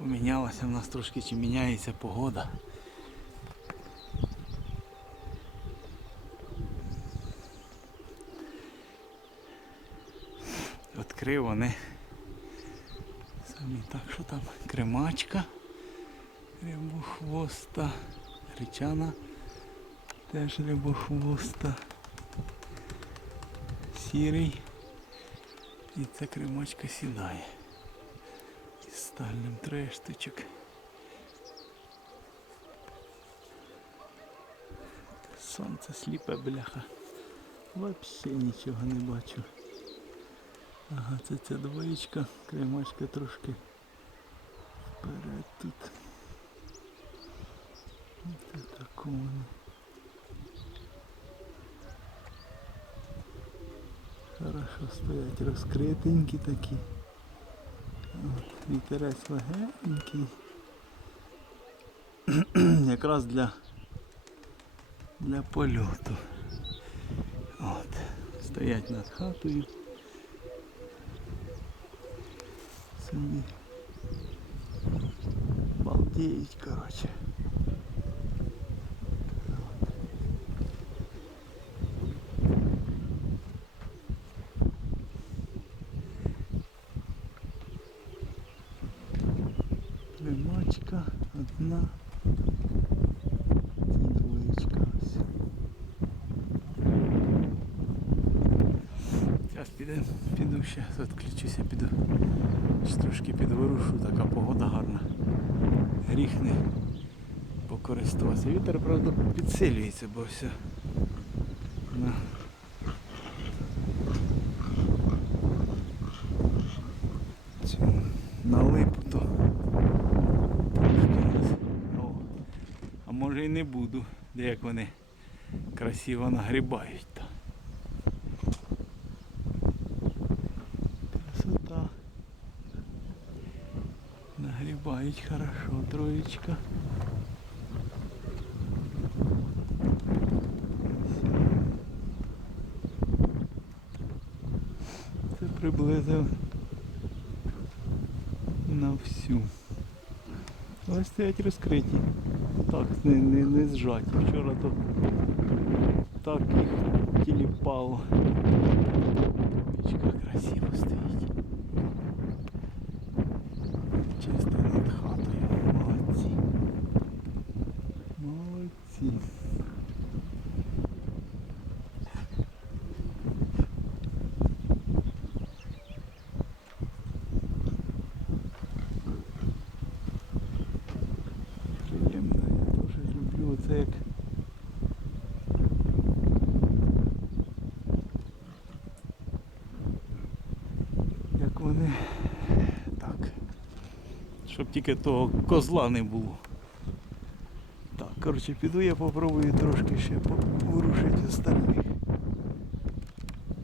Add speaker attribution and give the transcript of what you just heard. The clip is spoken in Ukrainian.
Speaker 1: помінялася в нас трошки чи міняється погода. Відкрив вони самі так, що там кремачка, рябохвоста, гречана теж рябохвоста, сірий і ця кремачка сідає. Із стальним троє штучок. Сонце сліпе бляха. Вообще нічого не бачу. Ага, це ця двоєчка, кремачка трошки вперед тут. Це таку воно. Хорошо стоять розкритенькі такі. Вітерець легенький. Якраз для, для польоту. От. Стоять над хатою. Собі. Балдеють, коротше. Кремачка одна. Двоєчка. Зараз підемо, піду ще, відключуся, піду. Трошки підворушу, така погода гарна. Гріх не покористуватися. Вітер, правда, підсилюється, бо все. На. Цю може і не буду, де як вони красиво нагрібають то. Красота. Нагрібають хорошо, троєчка. Це приблизив на всю. Ось стоять розкриті. Так, не, не, не зжать. Вчора то так їх тіліпало. Річка красиво стоїть. Чисто над хатою. Молодці. Молодці. Приємно, я дуже люблю оце як як вони так. Щоб тільки того козла не було. Так, коротше, піду я попробую трошки ще порушити остальних.